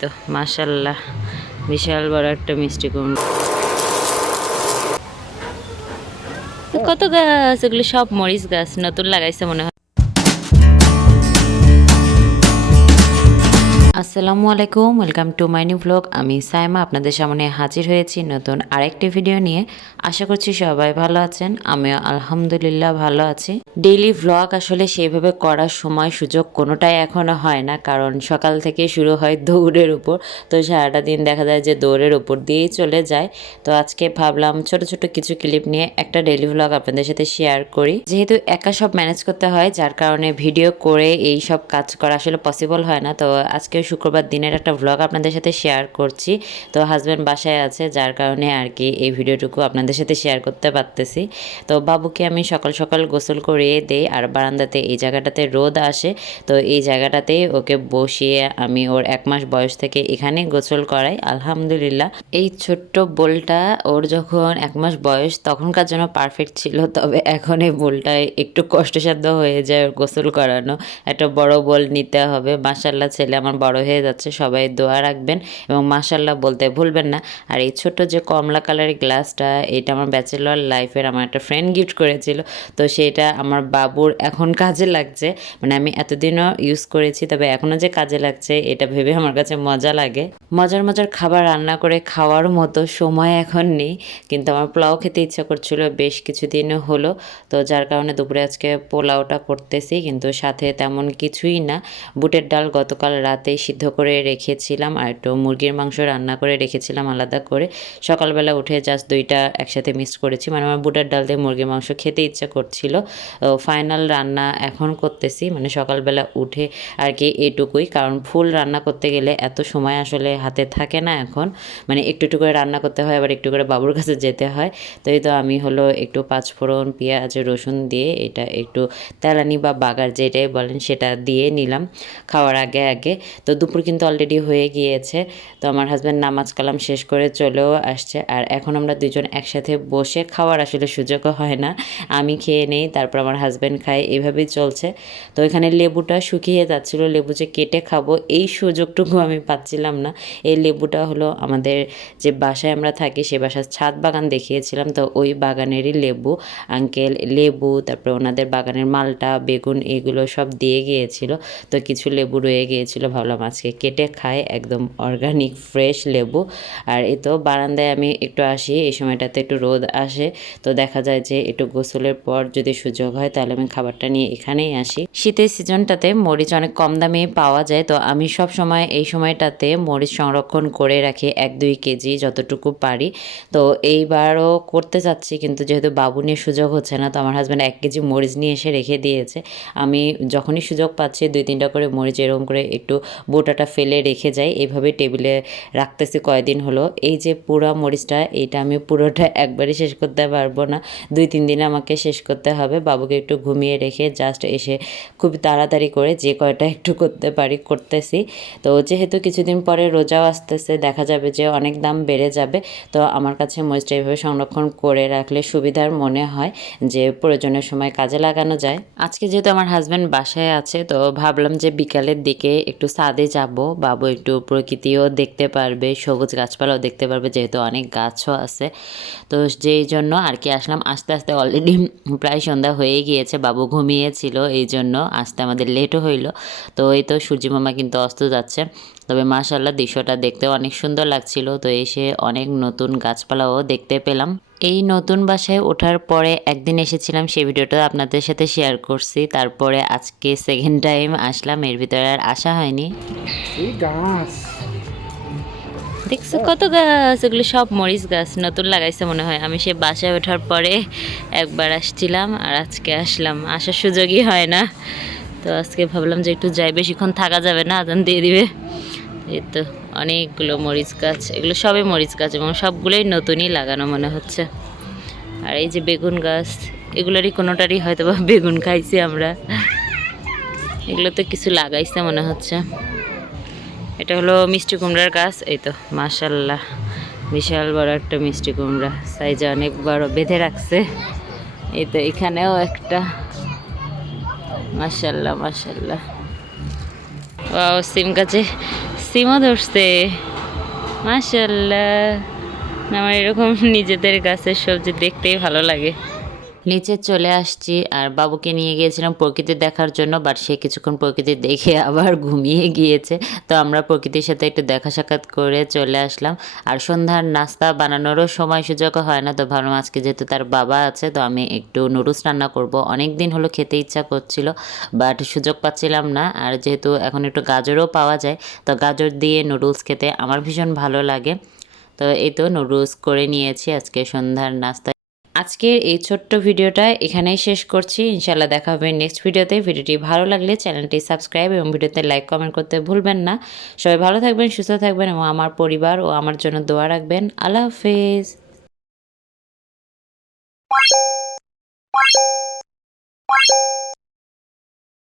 তো মাশাল্লাহ বিশাল বড় একটা মিষ্টি কুমড়ো। কত গাছ, এগুলো সব মরিচ গাছ, নতুন লাগাইছে মনে হয়। আসসালামু আলাইকুম welcome to my new blog আমি সাইমা, আপনাদের সামনে হাজির হয়েছি নতুন আরেকটি ভিডিও নিয়ে। আশা করছি সবাই ভালো আছেন, আমিও আলহামদুলিল্লাহ ভালো আছি। ডেইলি ভ্লগ আসলে সেইভাবে করার সময় সুযোগ কোনোটাই এখনও হয় না, কারণ সকাল থেকে শুরু হয় দৌড়ের উপর। তো সারাটা দিন দেখা যায় যে দৌড়ের উপর দিয়েই চলে যায়। তো আজকে ভাবলাম ছোট ছোট কিছু ক্লিপ নিয়ে একটা ডেইলি ভ্লগ আপনাদের সাথে শেয়ার করি। যেহেতু একা সব ম্যানেজ করতে হয়, যার কারণে ভিডিও করে এই সব কাজ করা আসলে পসিবল হয় না। তো আজকে শুক্রবার দিনের একটা ভ্লগ আপনাদের সাথে শেয়ার করছি। তো হাজব্যান্ড বাসায় আছে, যার কারণে আর কি এই ভিডিওটুকু আপনাদের সাথে শেয়ার করতে পারতেছি। তো বাবুকে আমি সকাল সকাল গোসল করিয়ে দেই আর বারান্দাতে এই জায়গাটাতে রোদ আসে। তো এই জায়গাটাতেই ওকে বসিয়ে আমি ওর এক মাস বয়স থেকে এখানে গোসল করাই, আলহামদুলিল্লাহ। এই ছোট্ট বোলটা ওর যখন এক মাস বয়স তখনকার জন্য পারফেক্ট ছিল, তবে এখন এই বোলটায় একটু কষ্টসাধ্য হয়ে যায় ওর গোসল করানো। একটা বড় বোল নিতে হবে। মাসাল্লাহ ছেলে আমার বড় হয়ে যাচ্ছে, সবাই দোয়া রাখবেন এবং মাসাল্লাহ বলতে ভুলবেন না। আর এই ছোট্ট যে কমলা কালারের গ্লাসটা, এটা আমার ব্যাচেলর লাইফের আমার একটা ফ্রেন্ড গিফট করেছিল। তো সেটা আমার বাবুর এখন কাজে লাগছে। মানে আমি এতদিনও ইউজ করেছি, তবে এখনও যে কাজে লাগছে, এটা ভেবে আমার কাছে মজা লাগে। মজার মজার খাবার রান্না করে খাওয়ার মতো সময় এখন নেই, কিন্তু আমার পোলাও খেতে ইচ্ছা করছিল, বেশ কিছুদিন হলো। তো যার কারণে দুপুরে আজকে পোলাওটা করতেছি, কিন্তু সাথে তেমন কিছুই না। বুটের ডাল গতকাল রাতে সিদ্ধ করে রেখেছিলাম আর একটু মুরগির মাংস রান্না করে রেখেছিলাম আলাদা করে। সকালবেলা উঠে জাস্ট দুইটা একসাথে মিক্স করেছি। মানে আমার বুটার ডাল দিয়ে মুরগির মাংস খেতে ইচ্ছা করছিল। ফাইনাল রান্না এখন করতেছি। মানে সকালবেলা উঠে আর কি এটুকুই। কারণ ফুল রান্না করতে গেলে এত সময় আসলে হাতে থাকে না এখন। মানে একটু একটু করে রান্না করতে হয়, আবার একটু করে বাবুর কাছে যেতে হয়। তো এই তো আমি হলো একটু পাঁচফোড়ন, পেঁয়াজ, রসুন দিয়ে এটা একটু তেলানি বা বাগার যেটাই বলেন সেটা দিয়ে নিলাম। খাওয়ার আগে আগে। তো দুপুর কিন্তু অলরেডি হয়ে গিয়েছে। তো আমার হাজব্যান্ড নামাজ কালাম শেষ করে চলেও আসছে। আর এখন আমরা দুজন একসাথে বসে খাওয়ার আসলে সুযোগও হয় না। আমি খেয়ে নেই, তারপর আমার হাজব্যান্ড খায়, এভাবেই চলছে। তো এখানে লেবুটা শুকিয়ে যাচ্ছিল, লেবু যে কেটে খাব, এই সুযোগটুকু আমি পাচ্ছিলাম না। এই লেবুটা হলো আমাদের যে বাসায় আমরা থাকি, সে বাসার ছাদ বাগান দেখিয়েছিলাম। তো ওই বাগানেরই লেবু আঙ্কেল লেবু, তারপরে ওনাদের বাগানের মালটা, বেগুন, এগুলো সব দিয়ে গিয়েছিল। তো কিছু লেবু রয়ে গিয়েছিল, ভাবলাম আজকে কেটে খাই, একদম অর্গানিক ফ্রেশ লেবু। আর এ তো বারান্দায় আমি একটু আসি, এই সময়টাতে একটু রোদ আসে। তো দেখা যায় যে একটু গোসলের পর যদি সুযোগ হয় তাহলে আমি খাবারটা নিয়ে এখানেই আসি। শীতের সিজনটাতে মরিচ অনেক কম দামে পাওয়া যায়। তো আমি সব সময় এই সময়টাতে মরিচ সংরক্ষণ করে রাখি এক দুই কেজি যতটুকু পারি। তো এইবারও করতে চাচ্ছি কিন্তু যেহেতু বাবু নিয়ে সুযোগ হচ্ছে না, তো আমার হাজব্যান্ড এক কেজি মরিচ নিয়ে এসে রেখে দিয়েছে। আমি যখনই সুযোগ পাচ্ছি দুই তিনটা করে মরিচ এরকম করে একটু বোটাটা ফেলে রেখে যাই। এইভাবে টেবিলে রাখতেছি কয়দিন হলো। এই যে পুরো মরিচটা এইটা আমি পুরোটা একবারই শেষ করতে পারব না। দুই, তিন দিন আমাকে শেষ করতে হবে। বাবুকে একটু ঘুমিয়ে রেখে জাস্ট এসে খুব তাড়াতাড়ি করে যে কয়টা একটু করতে পারি, করতেছি। তো যেহেতু কিছুদিন পরে রোজাও আসতেছে, দেখা যাবে যে অনেক দাম বেড়ে যাবে। তো আমার কাছে মরিচটা এইভাবে সংরক্ষণ করে রাখলে সুবিধার মনে হয় যে প্রয়োজনের সময় কাজে লাগানো যায়। আজকে যেহেতু আমার হাজব্যান্ড বাসায় আছে, তো ভাবলাম যে বিকালের দিকে একটু ছাদে যাব বাবু একটু প্রকৃতিও দেখতে পারবে, সবুজ গাছপালাও দেখতে পারবে, যেহেতু অনেক গাছও আছে। তো যেই জন্য আর কি আসলাম, আস্তে আস্তে অলরেডি প্রায় সন্ধ্যা হয়ে গিয়েছে, বাবু ঘুমিয়েছিল, এই জন্য আসতে আমাদের লেটও হইল। তো এই তো সূর্যি মামা কিন্তু অস্ত যাচ্ছে, তবে মাশাল্লাহ দৃশ্যটা দেখতে অনেক সুন্দর লাগছিল, তো এসে অনেক নতুন গাছপালাও দেখতে পেলাম। এই নতুন বাসায় ওঠার পরে একদিন এসেছিলাম সেই ভিডিওটা আপনাদের সাথে শেয়ার করছি। তারপরে আজকে সেকেন্ড টাইম আসলাম এর ভিতরে আর আসা হয়নি। দেখছ কত গাছ? এগুলো সব মরিচ গাছ নতুন লাগাইছে মনে হয়। আমি সে বাসায় ওঠার পরে একবার আসছিলাম আর আজকে আসলাম। আসার সুযোগই হয় না। তো আজকে ভাবলাম যে একটু যাই বেশিক্ষণ থাকা যাবে না আদান দিয়ে দিবে। তো অনেকগুলো মরিচ গাছ, এগুলো সবই মরিচ গাছ এবং সবগুলোই নতুনই লাগানো মনে হচ্ছে। আর এই যে বেগুন গাছ, এগুলোরই কোনোটারই হয়তো বা বেগুন খাইছি আমরা। এগুলো তো কিছু লাগাইছে মনে হচ্ছে। এটা হলো মিষ্টি কুমড়ার গাছ, এই তো মাশাল্লাহ। বিশাল বড় একটা মিষ্টি কুমড়া সাইজে অনেক বড় বেঁধে রাখছে। এই তো এখানেও একটা। মাশাল্লাহ মাশাল্লাহ। ও সিম গাছে সিমও ধরছে। মাসাল্লাহ আমার এরকম নিজেদের গাছের সবজি দেখতেই ভালো লাগে। নিচে চলে আসছি আর বাবুকে নিয়ে গিয়েছিলাম প্রকৃতি দেখার জন্য বাট সে কিছুক্ষণ প্রকৃতি দেখে আবার ঘুমিয়ে গিয়েছে। তো আমরা প্রকৃতির সাথে একটু দেখা সাক্ষাৎ করে চলে আসলাম। আর সন্ধ্যার নাস্তা বানানোরও সময় সুযোগ হয় না, তো ভাবলাম আজকে যেহেতু তার বাবা আছে, তো আমি একটু নুডলস রান্না করব। অনেক দিন হলো খেতে ইচ্ছা করছিল বাট সুযোগ পাচ্ছিলাম না। আর যেহেতু এখন একটু গাজরও পাওয়া যায়, তো গাজর দিয়ে নুডলস খেতে আমার ভীষণ ভালো লাগে। তো এই তো নুডলস করে নিয়েছি আজকে সন্ধ্যার নাস্তা আজকের এই ছোট্ট ভিডিওটা এখানেই শেষ করছি। ইনশাল্লাহ দেখা হবে নেক্সট ভিডিওতে। ভিডিওটি ভালো লাগলে চ্যানেলটি সাবস্ক্রাইব এবং ভিডিওতে লাইক কমেন্ট করতে ভুলবেন না। সবাই ভালো থাকবেন, সুস্থ থাকবেন এবং আমার পরিবার ও আমার জন্য দোয়া রাখবেন। আল্লাহ হাফেজ।